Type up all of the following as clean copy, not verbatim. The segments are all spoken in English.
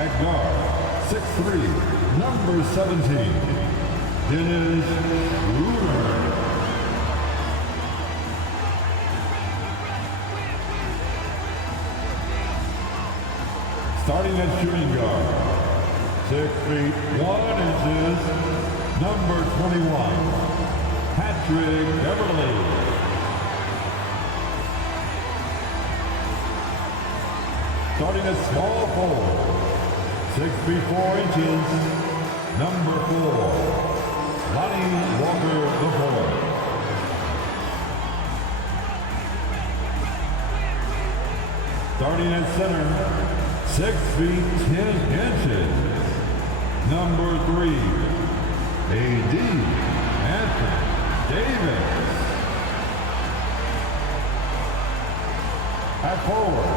At guard, 6'3", number 17, Dennis Ruder. Starting at shooting guard, 6 feet 1 inches, number 21, Patrick Beverly. Starting at small forward, 6 feet 4 inches, number 4, Lonnie Walker IV. Starting at center, 6 feet 10 inches, number 3, A.D. Anthony Davis. At forward,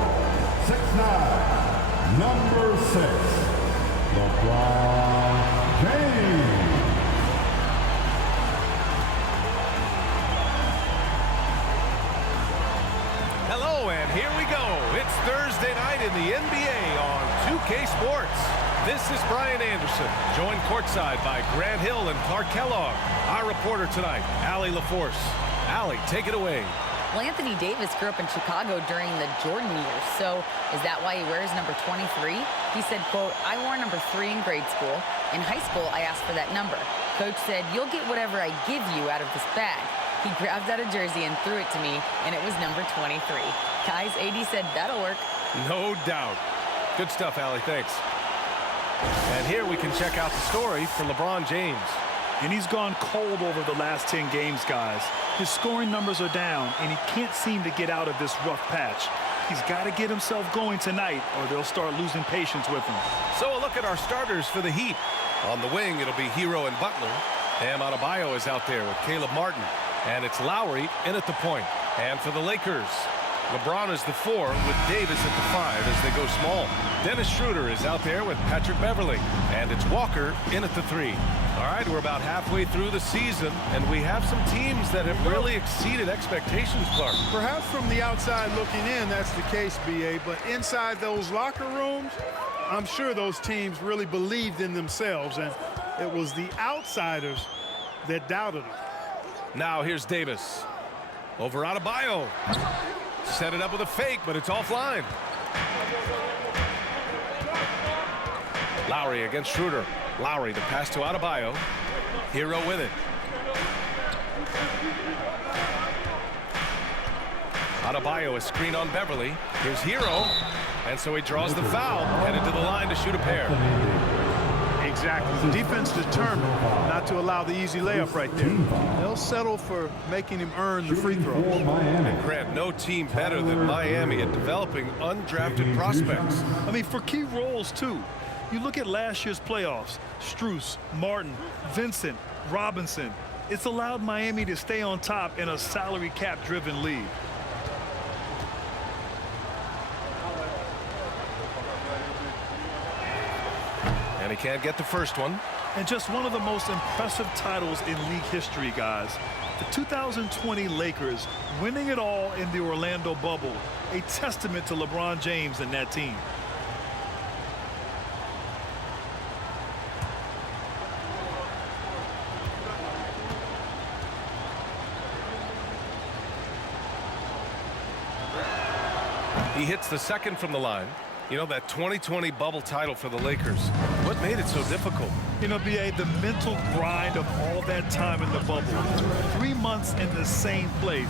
6'9", number 6, LeBron James. Hello, and here we go. It's Thursday night in the NBA on 2K Sports. This is Brian Anderson, joined courtside by Grant Hill and Clark Kellogg. Our reporter tonight, Allie LaForce. Allie, take it away. Well, Anthony Davis grew up in Chicago during the Jordan years, so is that why he wears number 23? He said, quote, "I wore number 3 in grade school. In high school, I asked for that number. Coach said, you'll get whatever I give you out of this bag." He grabbed out a jersey and threw it to me, and it was number 23. Guys, AD said that'll work. No doubt. Good stuff, Allie. Thanks. And here we can check out the story for LeBron James. And he's gone cold over the last 10 games, guys. His scoring numbers are down, and he can't seem to get out of this rough patch. He's got to get himself going tonight, or they'll start losing patience with him. So a look at our starters for the Heat. On the wing, it'll be Hero and Butler. Bam Adebayo is out there with Caleb Martin. And it's Lowry in at the point. And for the Lakers, LeBron is the 4 with Davis at the 5 as they go small. Dennis Schroeder is out there with Patrick Beverly. And it's Walker in at the 3. All right, we're about halfway through the season, and we have some teams that have really exceeded expectations, Clark. Perhaps from the outside looking in, that's the case, B.A., but inside those locker rooms, I'm sure those teams really believed in themselves, and it was the outsiders that doubted them. Now here's Davis. Over Adebayo. Set it up with a fake, but it's offline. Lowry against Schroeder. Lowry, the pass to Adebayo. Hero with it. Adebayo, a screen on Beverly. Here's Hero. And so he draws the foul, headed to the line to shoot a pair. Exactly. The defense determined not to allow the easy layup right there. They'll settle for making him earn the free throws. And Grant, no team better than Miami at developing undrafted prospects. I mean, for key roles, too. You look at last year's playoffs, Strus, Martin, Vincent, Robinson. It's allowed Miami to stay on top in a salary cap-driven league. And he can't get the first one. And just one of the most impressive titles in league history, guys. The 2020 Lakers winning it all in the Orlando bubble. A testament to LeBron James and that team. He hits the second from the line. You know, that 2020 bubble title for the Lakers. What made it so difficult? You know, B.A., the mental grind of all that time in the bubble. 3 months in the same place.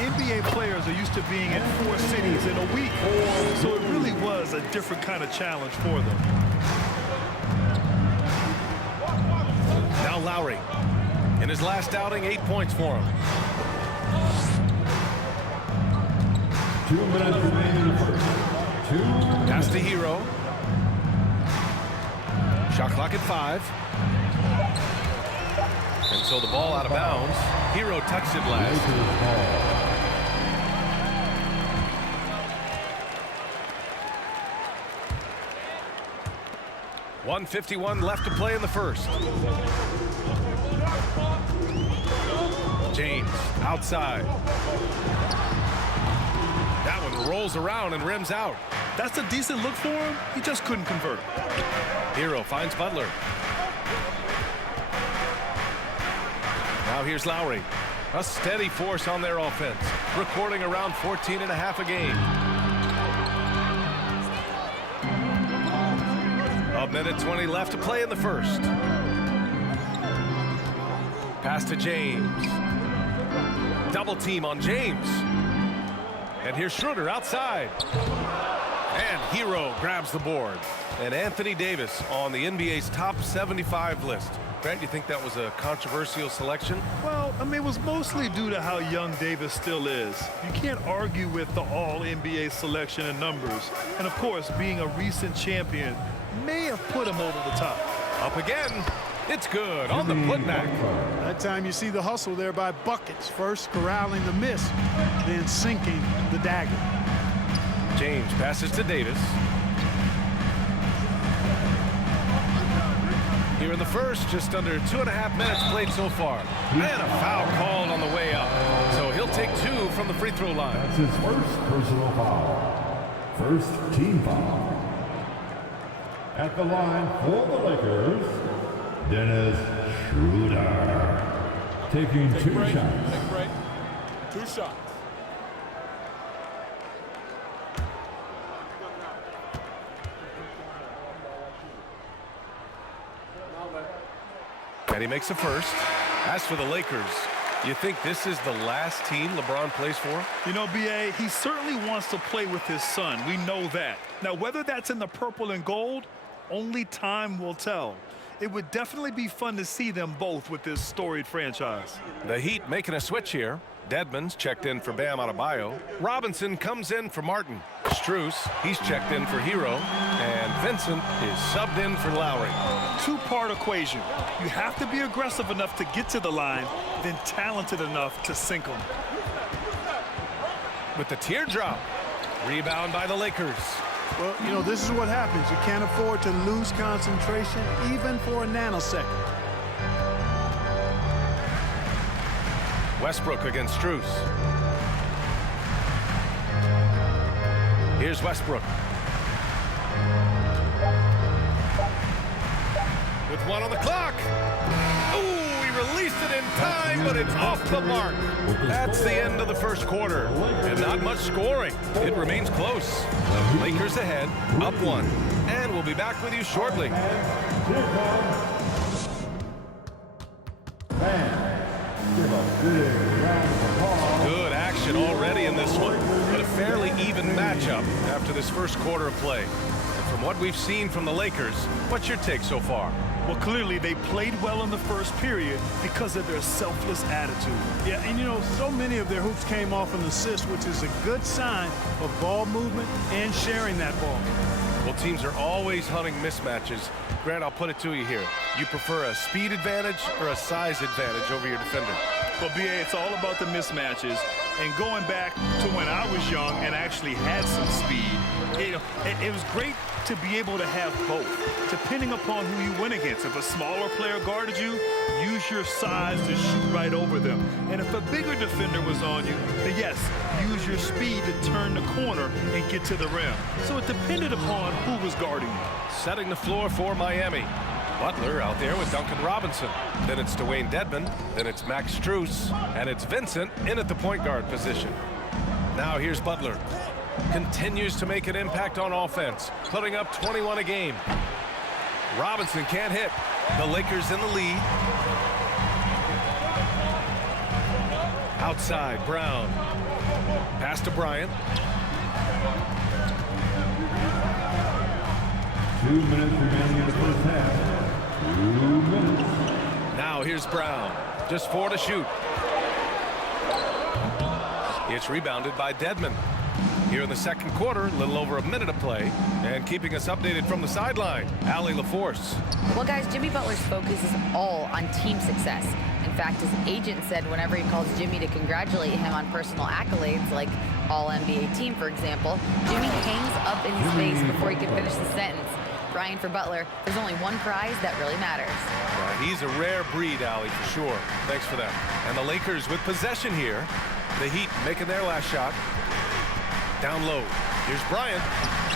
NBA players are used to being in 4 cities in a week. So it really was a different kind of challenge for them. Now Lowry. In his last outing, 8 points for him. 2 minutes remaining in the first. Pass to Hero. Shot clock at 5. And so the ball out of bounds. Hero touched it last. 1:51 left to play in the first. James outside. That one rolls around and rims out. That's a decent look for him. He just couldn't convert. Hero finds Butler. Now here's Lowry. A steady force on their offense, recording around 14.5 a game. A minute 20 left to play in the first. Pass to James. Double team on James. And here's Schroeder outside. And Hero grabs the board. And Anthony Davis on the NBA's top 75 list. Grant, you think that was a controversial selection? Well, I mean, it was mostly due to how young Davis still is. You can't argue with the all-NBA selection and numbers. And, of course, being a recent champion may have put him over the top. Up again. It's good on the putback. That time you see the hustle there by Buckets. First corralling the miss, then sinking the dagger. James passes to Davis. Here in the first, just under 2.5 minutes played so far. And a foul called on the way up. So he'll take 2 from the free throw line. That's his first personal foul. First team foul. At the line for the Lakers, Dennis Schroeder. Taking 2 shots. 2 shots. And he makes the first. As for the Lakers, you think this is the last team LeBron plays for? You know, B.A., he certainly wants to play with his son. We know that. Now, whether that's in the purple and gold, only time will tell. It would definitely be fun to see them both with this storied franchise. The Heat making a switch here. Dedmon's checked in for Bam Adebayo. Robinson comes in for Martin. Strus, he's checked in for Hero. And Vincent is subbed in for Lowry. Two-part equation. You have to be aggressive enough to get to the line, then talented enough to sink them. With the teardrop. Rebound by the Lakers. Well, you know, this is what happens. You can't afford to lose concentration, even for a nanosecond. Westbrook against Strus. Here's Westbrook. With 1 on the clock. Ooh, he released it in time, but it's off the mark. That's the end of the first quarter. And not much scoring. It remains close. Lakers ahead, up 1. And we'll be back with you shortly. Good action already in this one, but a fairly even matchup after this first quarter of play. And from what we've seen from the Lakers, what's your take so far? Well, clearly they played well in the first period because of their selfless attitude. Yeah, and you know, so many of their hoops came off an assist, which is a good sign of ball movement and sharing that ball. Well, teams are always hunting mismatches. Grant, I'll put it to you here. You prefer a speed advantage or a size advantage over your defender? Well, B.A., it's all about the mismatches. And going back to when I was young and actually had some speed, it was great to be able to have both, depending upon who you went against. If a smaller player guarded you, use your size to shoot right over them. And if a bigger defender was on you, then yes, use your speed to turn the corner and get to the rim. So it depended upon who was guarding you. Setting the floor for Miami. Butler out there with Duncan Robinson. Then it's Dwayne Dedmon. Then it's Max Strus. And it's Vincent in at the point guard position. Now here's Butler. Continues to make an impact on offense, putting up 21 a game. Robinson can't hit. The Lakers in the lead. Outside, Brown. Pass to Bryant. 2 minutes remaining in the first half. 2 minutes. Now here's Brown. Just 4 to shoot. It's rebounded by Dedmon. Here in the second quarter, a little over a minute of play. And keeping us updated from the sideline, Allie LaForce. Well, guys, Jimmy Butler's focus is all on team success. In fact, his agent said whenever he calls Jimmy to congratulate him on personal accolades, like All-NBA team, for example, Jimmy hangs up in his face before he can finish the sentence. Brian, for Butler, there's only one prize that really matters. He's a rare breed, Allie, for sure. Thanks for that. And the Lakers with possession here. The Heat making their last shot. Down low. Here's Bryant.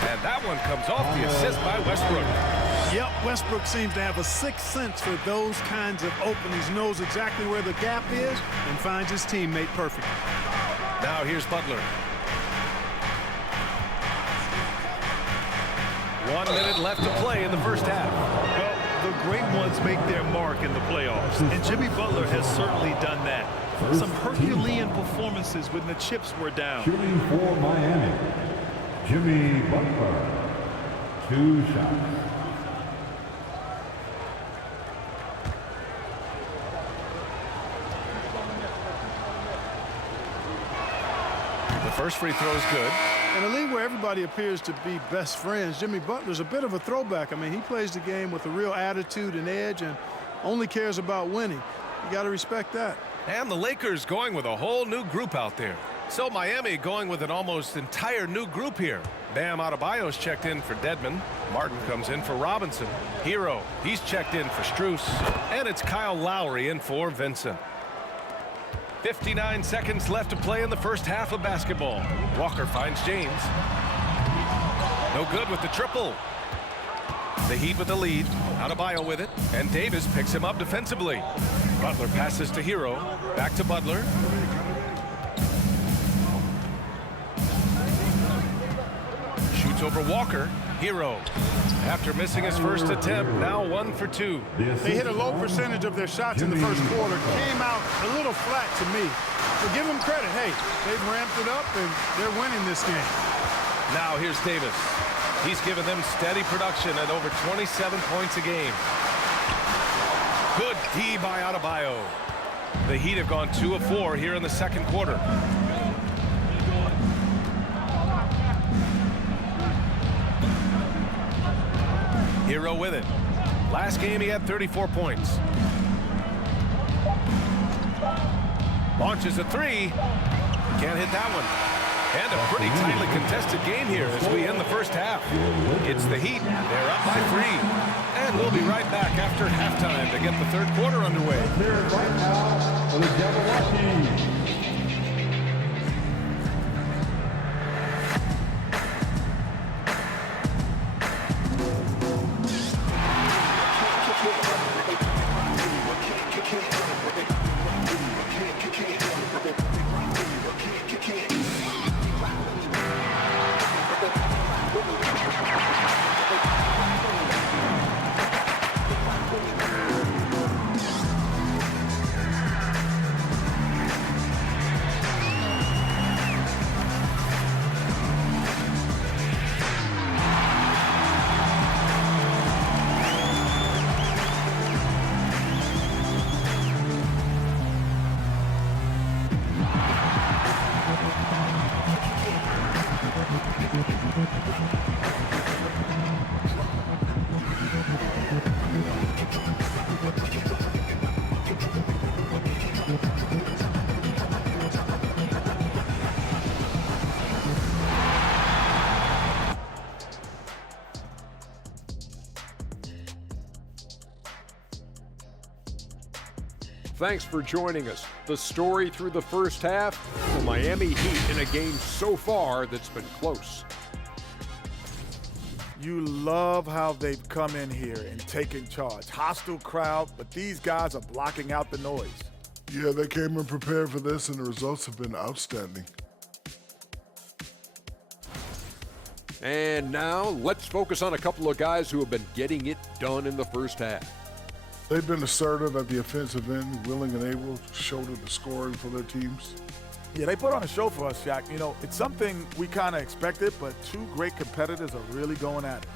And that one comes off the assist by Westbrook. Yep, Westbrook seems to have a sixth sense for those kinds of openings, knows exactly where the gap is, and finds his teammate perfectly. Now here's Butler. 1 minute left to play in the first half. Well, the great ones make their mark in the playoffs, and Jimmy Butler has certainly done that. Some Herculean performances when the chips were down. Shooting for Miami, Jimmy Butler. 2 shots. The first free throw is good. In a league where everybody appears to be best friends, Jimmy Butler's a bit of a throwback. I mean, he plays the game with a real attitude and edge and only cares about winning. You got to respect that. And the Lakers going with a whole new group out there. So Miami going with an almost entire new group here. Bam Adebayo's checked in for Dedmon. Martin comes in for Robinson. Hero, he's checked in for Strus. And it's Kyle Lowry in for Vincent. 59 seconds left to play in the first half of basketball. Walker finds James. No good with the triple. The Heat with the lead. Adebayo with it. And Davis picks him up defensively. Butler passes to Hero. Back to Butler. Shoots over Walker. Hero. After missing his first attempt, now 1 for 2. They hit a low percentage of their shots in the first quarter. Came out a little flat to me. But give them credit. Hey, they've ramped it up, and they're winning this game. Now here's Davis. He's given them steady production at over 27 points a game. Good D by Adebayo. The Heat have gone 2 of 4 here in the second quarter. Hero with it. Last game he had 34 points. Launches a 3. Can't hit that one. And a pretty tightly contested game here as we end the first half. It's the Heat. They're up by 3. And we'll be right back after halftime to get the third quarter underway. Here right now for the Jabberwockies. Thanks for joining us. The story through the first half, the Miami Heat in a game so far that's been close. You love how they've come in here and taken charge. Hostile crowd, but these guys are blocking out the noise. Yeah, they came in prepared for this, and the results have been outstanding. And now let's focus on a couple of guys who have been getting it done in the first half. They've been assertive at the offensive end, willing and able to shoulder the scoring for their teams. Yeah, they put on a show for us, Shaq. You know, it's something we kind of expected, but two great competitors are really going at it.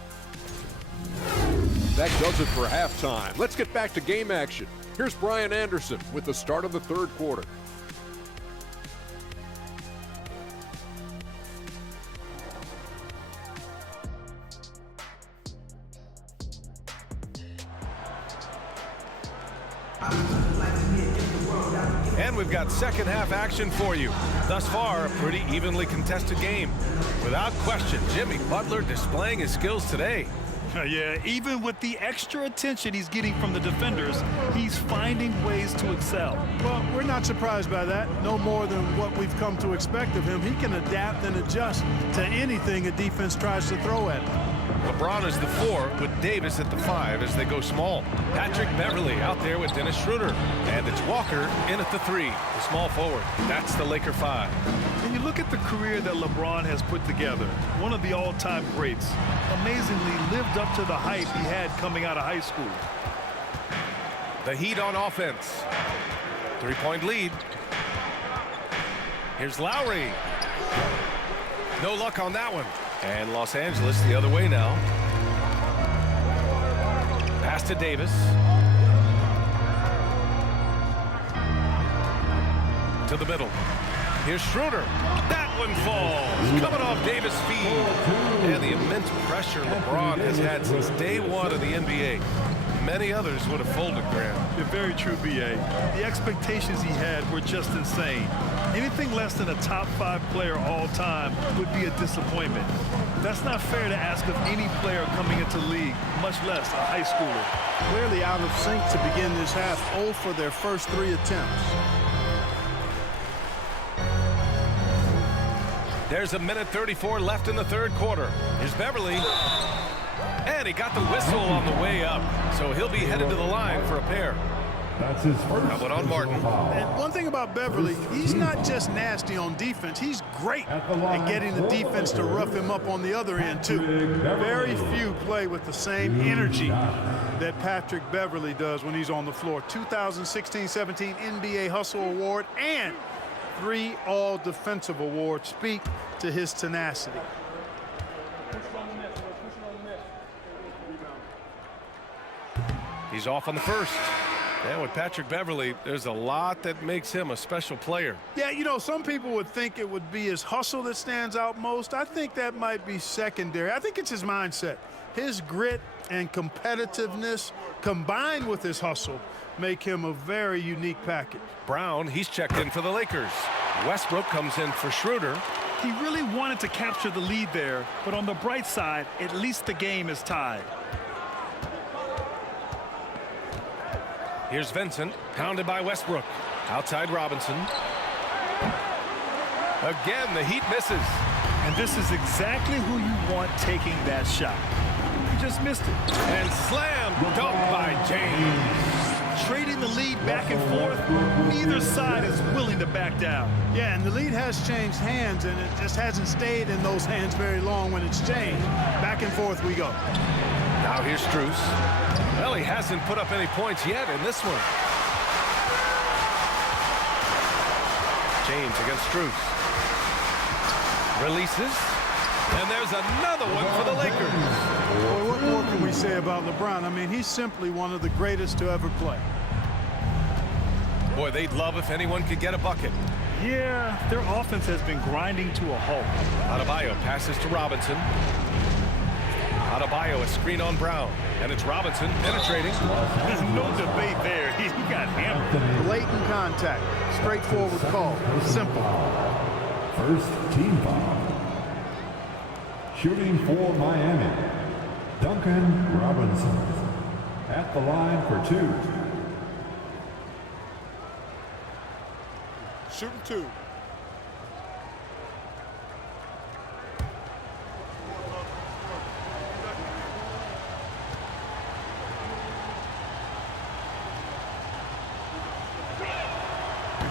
That does it for halftime. Let's get back to game action. Here's Brian Anderson with the start of the third quarter. And we've got second half action for you. Thus far, a pretty evenly contested game. Without question, Jimmy Butler displaying his skills today. Yeah, even with the extra attention he's getting from the defenders, he's finding ways to excel. Well, we're not surprised by that. No more than what we've come to expect of him. He can adapt and adjust to anything a defense tries to throw at him. LeBron is the 4 with Davis at the 5 as they go small. Patrick Beverly out there with Dennis Schroeder. And it's Walker in at the 3, the small forward. That's the Laker 5. When you look at the career that LeBron has put together, one of the all-time greats, amazingly lived up to the hype he had coming out of high school. The Heat on offense. 3-point lead. Here's Lowry. No luck on that one. And Los Angeles the other way now. Pass to Davis. To the middle. Here's Schroeder. That one falls. Coming off Davis' feed. And the immense pressure LeBron has had since day 1 of the NBA. Many others would have folded, Grant. You're very true, B.A. The expectations he had were just insane. Anything less than a top 5 player all time would be a disappointment. That's not fair to ask of any player coming into the league, much less a high schooler. Clearly out of sync to begin this half, 0 for their first 3 attempts. There's 1:34 left in the 3rd quarter. Here's Beverly. And he got the whistle on the way up. So he'll be headed to the line for a pair. That's his first. How about on Martin? And one thing about Beverly, he's not just nasty on defense. He's great at getting the defense to rough him up on the other end, too. Very few play with the same energy that Patrick Beverly does when he's on the floor. 2016-17 NBA Hustle Award and 3 All-Defensive Awards speak to his tenacity. He's off on the first. And with Patrick Beverly, there's a lot that makes him a special player. Yeah, you know, some people would think it would be his hustle that stands out most. I think that might be secondary. I think it's his mindset. His grit and competitiveness combined with his hustle make him a very unique package. Brown, he's checked in for the Lakers. Westbrook comes in for Schroeder. He really wanted to capture the lead there, but on the bright side, at least the game is tied. Here's Vincent, pounded by Westbrook. Outside Robinson. Again, the Heat misses. And this is exactly who you want taking that shot. He just missed it. And slam dunk by James. Trading the lead back and forth, neither side is willing to back down. Yeah, and the lead has changed hands, and it just hasn't stayed in those hands very long when it's changed. Back and forth we go. Now here's Strus. Well, he hasn't put up any points yet in this one. James against Strus. Releases. And there's another one for the Lakers. Boy, what more can we say about LeBron? I mean, he's simply one of the greatest to ever play. Boy, they'd love if anyone could get a bucket. Yeah, their offense has been grinding to a halt. Adebayo passes to Robinson. Adebayo, a screen on Brown. And it's Robinson penetrating. There's no debate there. He got hammered. Blatant contact. Straightforward call. Simple. First team foul. Shooting for Miami, Duncan Robinson. At the line for 2. Shooting 2.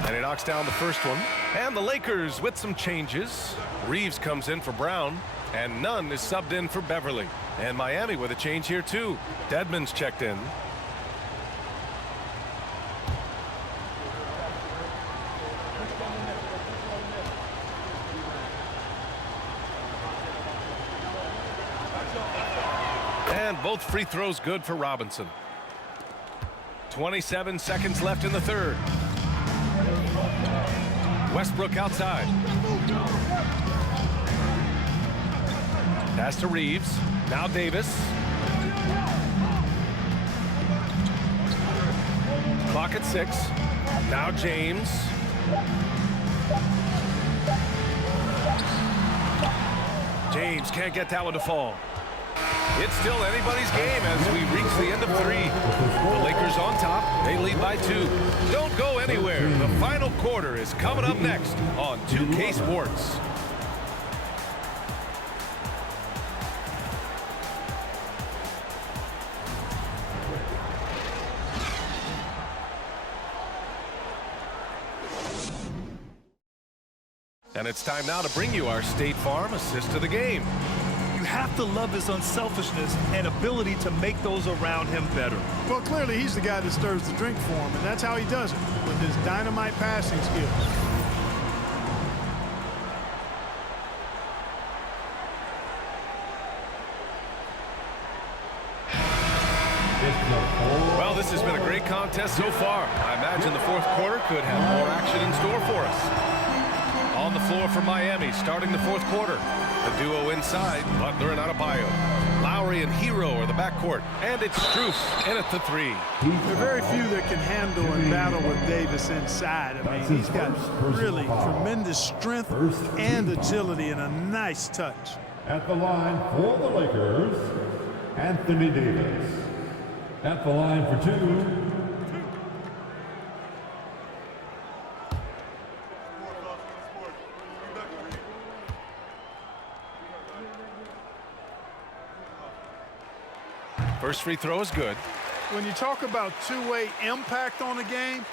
And he knocks down the first one. And the Lakers with some changes. Reeves comes in for Brown. And Nunn is subbed in for Beverly. And Miami with a change here, too. Dedmon's checked in. And both free throws good for Robinson. 27 seconds left in the 3rd. Westbrook outside. Pass to Reeves. Now Davis. Clock at 6. Now James. James can't get that one to fall. It's still anybody's game as we reach the end of 3. The Lakers on top. They lead by 2. Don't go anywhere. The final quarter is coming up next on 2K Sports. And it's time now to bring you our State Farm assist of the game. You have to love his unselfishness and ability to make those around him better. Well, clearly he's the guy that stirs the drink for him, and that's how he does it, with his dynamite passing skills. Well, this has been a great contest so far. I imagine the fourth quarter could have more action in store for us. On the floor for Miami, starting the fourth quarter. The duo inside, Butler and Adebayo. Lowry and Hero are the backcourt, and it's Strus in at the 3. There are very few that can handle and battle with Davis inside. I mean, he's got really tremendous strength and agility and a nice touch. At the line for the Lakers, Anthony Davis. At the line for 2, first free throw is good. When you talk about two-way impact on the game,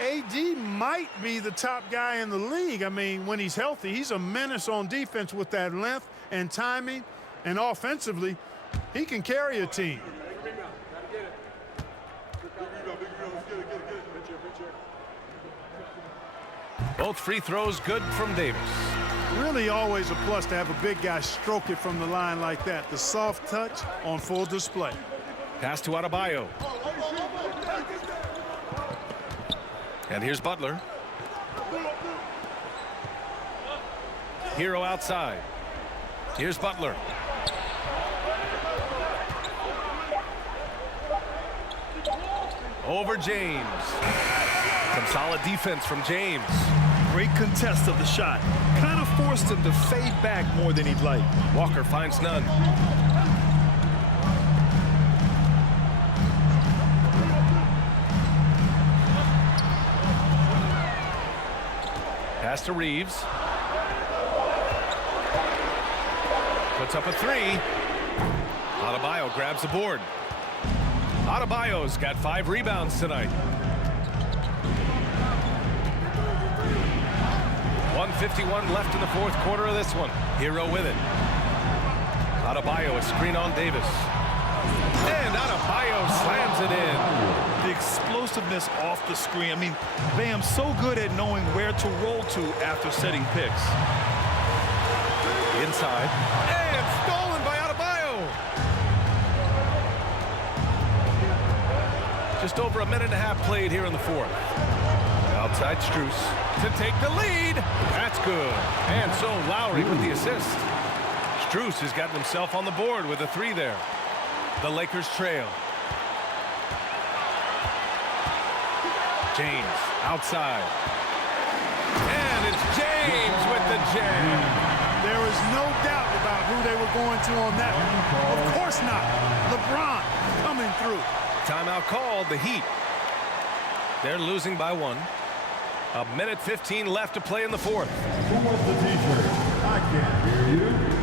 AD might be the top guy in the league. I mean, when he's healthy, he's a menace on defense with that length and timing, and offensively, he can carry a team. Both free throws good from Davis. Really always a plus to have a big guy stroke it from the line like that. The soft touch on full display. Pass to Adebayo. And here's Butler. Hero outside. Here's Butler. Over James. Some solid defense from James. Great contest of the shot. Kind of forced him to fade back more than he'd like. Walker finds none. Pass to Reeves. Puts up a 3. Adebayo grabs the board. Adebayo's got 5 rebounds tonight. 1:51 left in the fourth quarter of this one. Hero with it. Adebayo, a screen on Davis. And Adebayo slams it in. The explosiveness off the screen. I mean, Bam's so good at knowing where to roll to after setting picks. Inside. And stolen by Adebayo. Just over a minute and a half played here in the fourth. Outside Strus to take the lead. That's good. And so Lowry with the assist. Strus has gotten himself on the board with a 3 there. The Lakers trail. James outside. And it's James with the jam. There is no doubt about who they were going to on that one. Of course not. LeBron coming through. Timeout called, the Heat. They're losing by 1. A minute 15 left to play in the fourth. who wants the t-shirt? I can't hear you.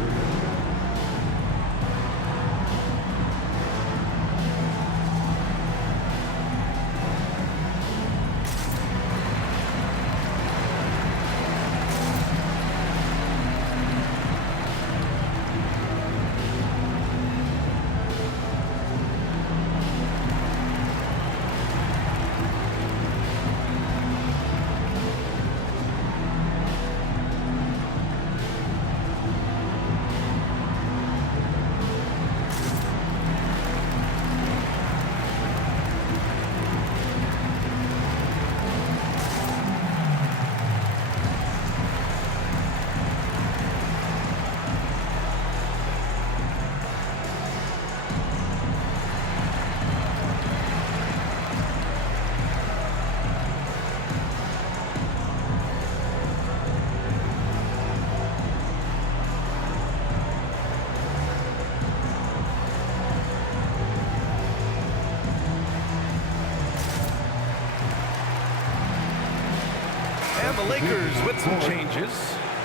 And the Lakers with some changes.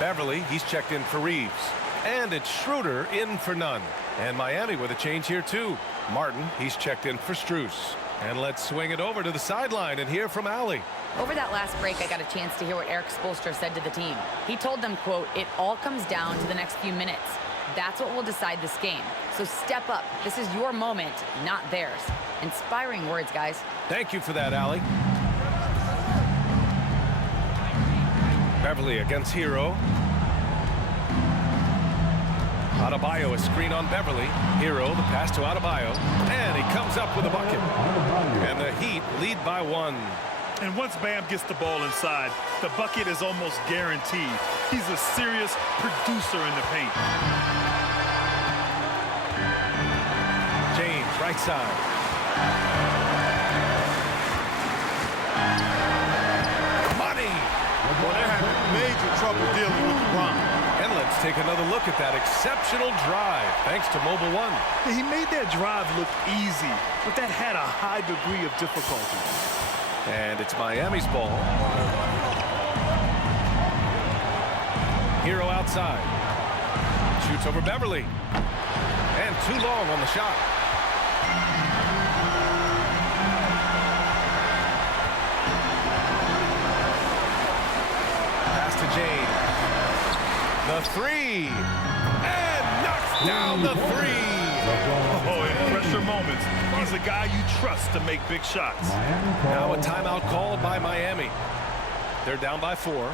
Beverly, he's checked in for Reeves. And it's Schroeder in for none. And Miami with a change here too. Martin, he's checked in for Strus. And let's swing it over to the sideline and hear from Allie. Over that last break, I got a chance to hear what Eric Spoelstra said to the team. He told them, quote, "It all comes down to the next few minutes. That's what will decide this game. So step up. This is your moment, not theirs." Inspiring words, guys. Thank you for that, Allie. Beverly against Hero. Adebayo, a screen on Beverly. Hero, the pass to Adebayo. And he comes up with a bucket. And the Heat lead by 1. And once Bam gets the ball inside, the bucket is almost guaranteed. He's a serious producer in the paint. James, right side. Money! Well, they're having major trouble dealing with LeBron. And let's take another look at that exceptional drive, thanks to Mobile One. He made that drive look easy, but that had a high degree of difficulty. And it's Miami's ball. Hero outside. Shoots over Beverly. And too long on the shot. Pass to James. The three. And knocks down the three. Oh, in pressure moments, he's a guy you trust to make big shots. Now a timeout called by Miami. They're down by 4.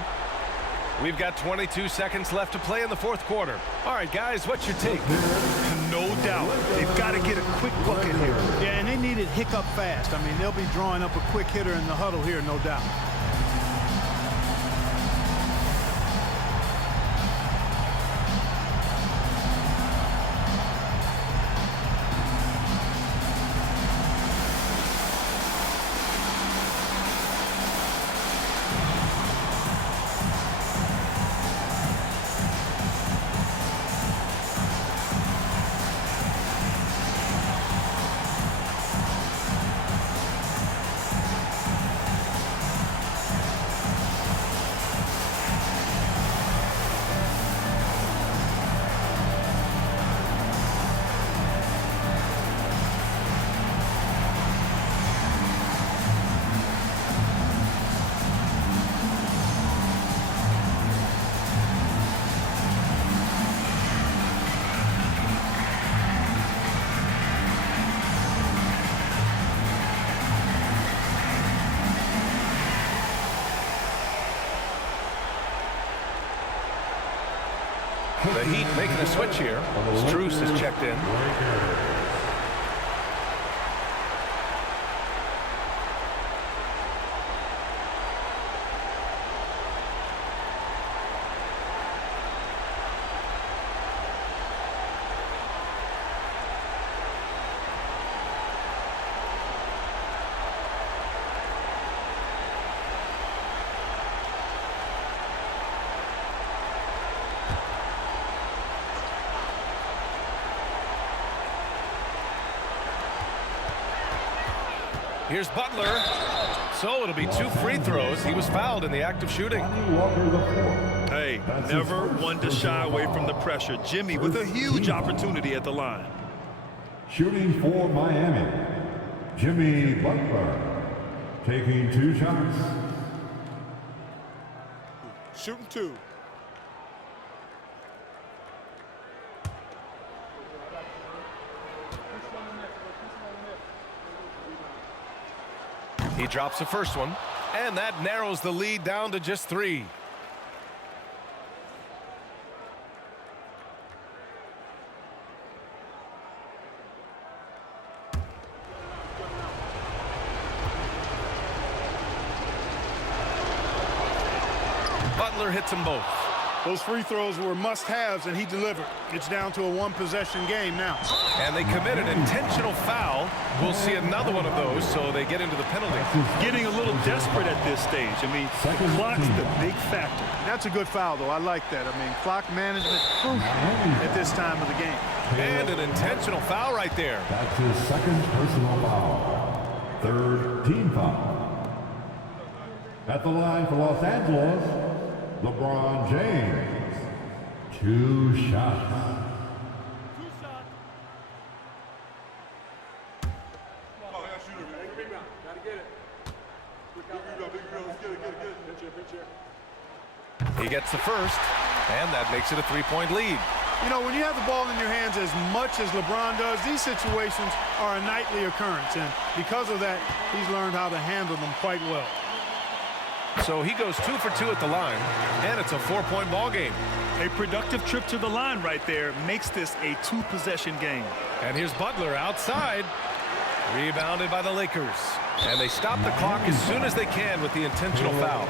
We've got 22 seconds left to play in the 4th quarter. All right, guys, what's your take? No doubt. They've got to get a quick bucket here. Yeah, and they need it hiccup fast. I mean, they'll be drawing up a quick hitter in the huddle here, no doubt. The Heat making a switch here. Strus is checked in. Here's Butler. So it'll be 2 free throws. He was fouled in the act of shooting. Hey, never one to shy away from the pressure. Jimmy with a huge opportunity at the line. Shooting for Miami, Jimmy Butler, taking 2 shots. Shooting 2. He drops the first one, and that narrows the lead down to just 3. Butler hits them both. Those free throws were must-haves, and he delivered. It's down to a 1-possession game now. And they commit an intentional foul. We'll see another one of those, so they get into the penalty. Getting a little desperate at this stage. I mean, the clock's the big factor. That's a good foul, though. I like that. I mean, clock management crucial at this time of the game. And an intentional foul right there. That's his 2nd personal foul. 3rd team foul. At the line for Los Angeles, LeBron James. 2 shots. He gets the first, and that makes it a 3-point lead. You know, when you have the ball in your hands as much as LeBron does, these situations are a nightly occurrence. And because of that, he's learned how to handle them quite well. So he goes 2 for 2 at the line, and it's a 4-point ball game. A productive trip to the line right there makes this a 2-possession game. And here's Butler outside. Rebounded by the Lakers. And they stop the clock as soon as they can with the intentional foul.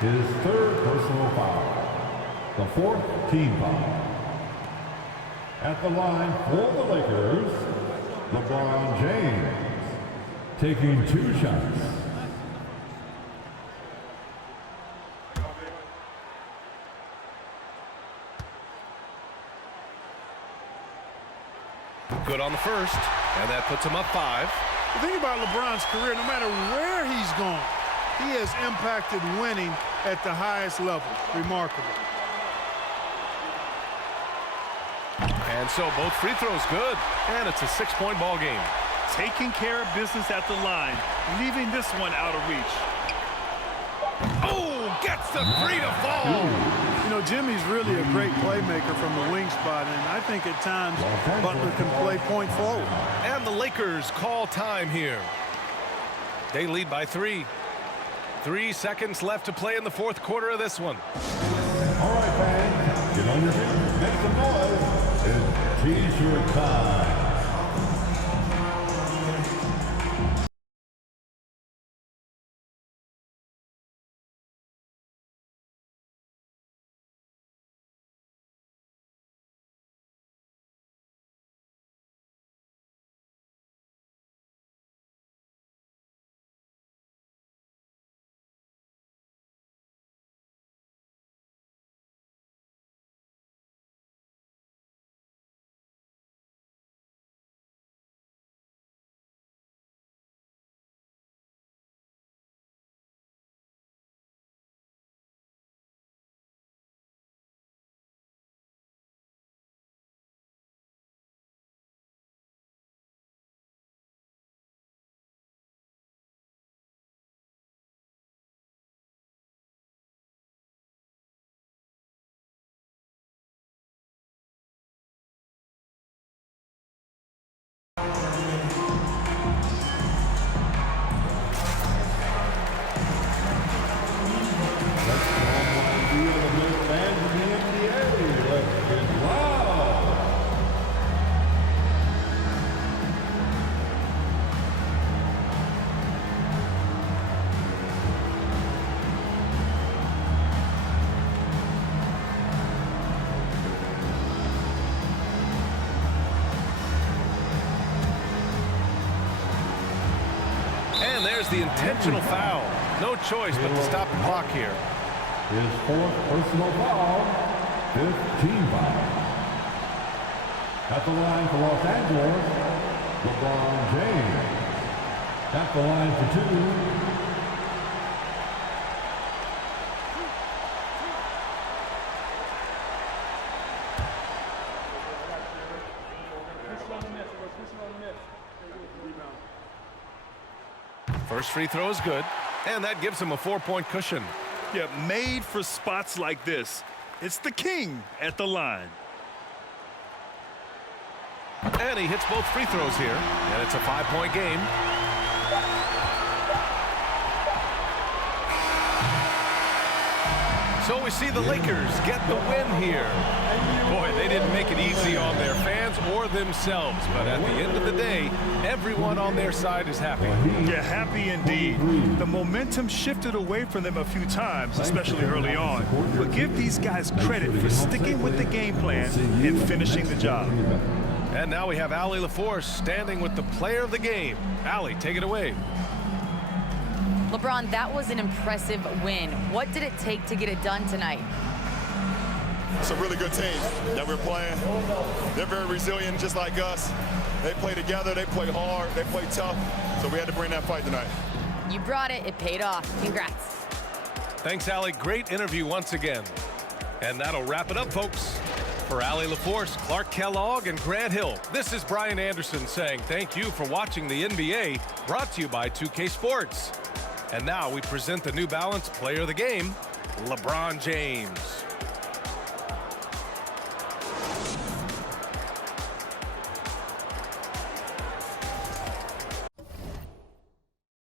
His 3rd personal foul. The 4th team foul. At the line for the Lakers, LeBron James. Taking 2 shots. Good on the first, and that puts him up 5. The thing about LeBron's career, no matter where he's gone, he has impacted winning at the highest level. Remarkable. And so both free throws good, and it's a 6-point ball game. Taking care of business at the line, leaving this one out of reach. Oh, gets the 3 to fall. You know, Jimmy's really a great playmaker from the wing spot, and I think at times Butler can play point forward. And the Lakers call time here. They lead by 3. 3 seconds left to play in the 4th quarter of this one. All right, fans, get on your feet, make some noise. It's T-shirt time. And there's the intentional foul. No choice but to stop the clock here. His 4th personal foul, 5th team foul. At the line for Los Angeles, LeBron James. At the line for 2. First free throw is good, and that gives him a 4-point cushion. Yeah, made for spots like this. It's the king at the line. And he hits both free throws here, and it's a 5-point game. So we see the Lakers get the win here. Boy, they didn't make it easy on their fans or themselves, but at the end of the day, everyone on their side is happy. Yeah, happy indeed. The momentum shifted away from them a few times, especially early on. But give these guys credit for sticking with the game plan and finishing the job. And now we have Allie LaForce standing with the player of the game. Allie, take it away. LeBron, that was an impressive win. What did it take to get it done tonight? It's a really good team that we're playing. They're very resilient, just like us. They play together, they play hard, they play tough. So we had to bring that fight tonight. You brought it. It paid off. Congrats. Thanks, Allie. Great interview once again. And that'll wrap it up, folks. For Allie LaForce, Clark Kellogg, and Grant Hill, this is Brian Anderson saying thank you for watching the NBA, brought to you by 2K Sports. And now we present the New Balance Player of the Game, LeBron James.